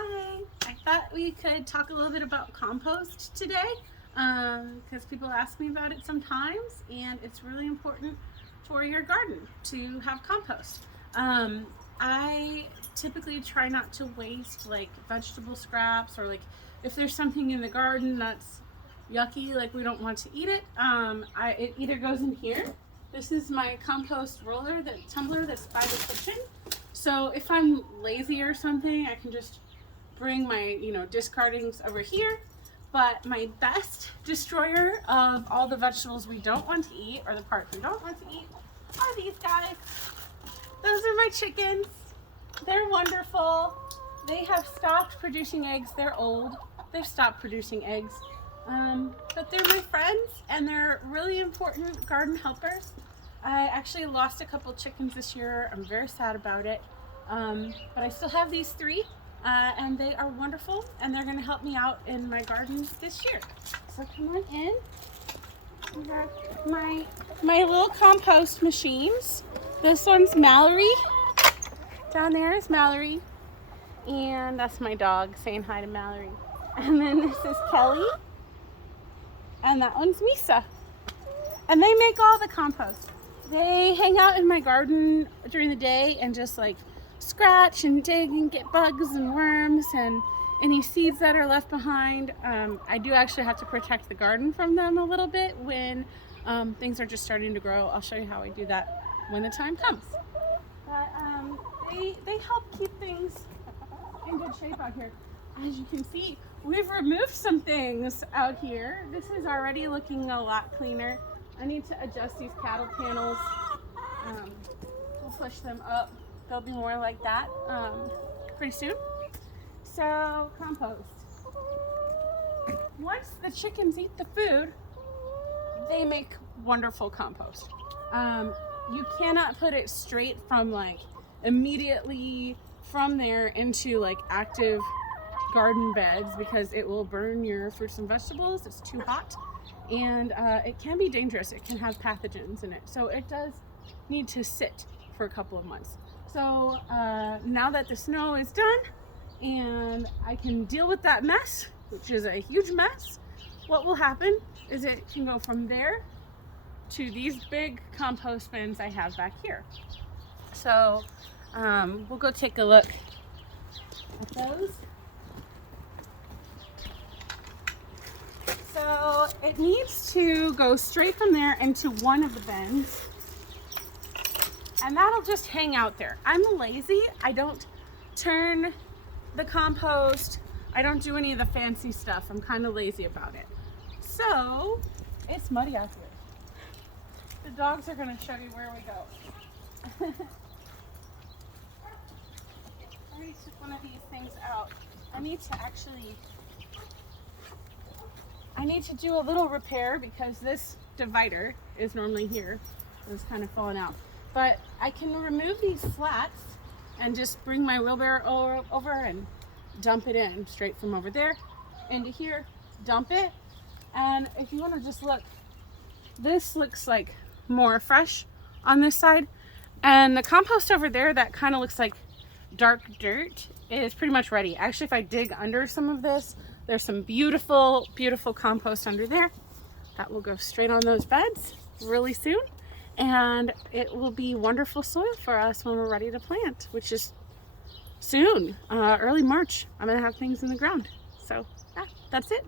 Hi, I thought we could talk a little bit about compost today because people ask me about it sometimes, and it's really important for your garden to have compost. I typically try not to waste like vegetable scraps, or like if there's something in the garden that's yucky, like we don't want to eat it. It either goes in here. This is my compost roller, the tumbler that's by the kitchen. So if I'm lazy or something, I can just bring my, discardings over here. But my best destroyer of all the vegetables we don't want to eat, or the parts we don't want to eat, are these guys. Those are my chickens. They're wonderful. They have stopped producing eggs. They're old. They've stopped producing eggs. But they're my friends, and they're really important garden helpers. I actually lost a couple chickens this year. I'm very sad about it. But I still have these three, and they are wonderful, and they're going to help me out in my gardens this year. So come on in. We have my little compost machines. This one's Mallory. Down there is Mallory. And that's my dog saying hi to Mallory. And then this is Kelly. And that one's Misa. And they make all the compost. They hang out in my garden during the day and just like scratch and dig and get bugs and worms and any seeds that are left behind. I do actually have to protect the garden from them a little bit when things are just starting to grow. I'll show you how I do that when the time comes. But they help keep things in good shape out here. As you can see, we've removed some things out here. This is already looking a lot cleaner. I need to adjust these cattle panels. We'll push them up. They'll be more like that pretty soon. So, compost. Once the chickens eat the food, they make wonderful compost. You cannot put it straight from like immediately from there into like active garden beds because it will burn your fruits and vegetables. It's too hot, and it can be dangerous. It can have pathogens in it, so it does need to sit for a couple of months. So now that the snow is done and I can deal with that mess, which is a huge mess, what will happen is it can go from there to these big compost bins I have back here. So we'll go take a look at those. So it needs to go straight from there into one of the bins, and that'll just hang out there. I'm lazy. I don't turn the compost. I don't do any of the fancy stuff. I'm kind of lazy about it. So it's muddy out here. The dogs are going to show you where we go. I already took one of these things out. I need to do a little repair because this divider is normally here. It's kind of falling out. But I can remove these slats and just bring my wheelbarrow over and dump it in straight from over there into here, dump it. And if you want to just look, this looks like more fresh on this side. And the compost over there that kind of looks like dark dirt is pretty much ready. Actually, if I dig under some of this, there's some beautiful, beautiful compost under there that will go straight on those beds really soon. And it will be wonderful soil for us when we're ready to plant, which is soon, early March. I'm gonna have things in the ground. So yeah, that's it.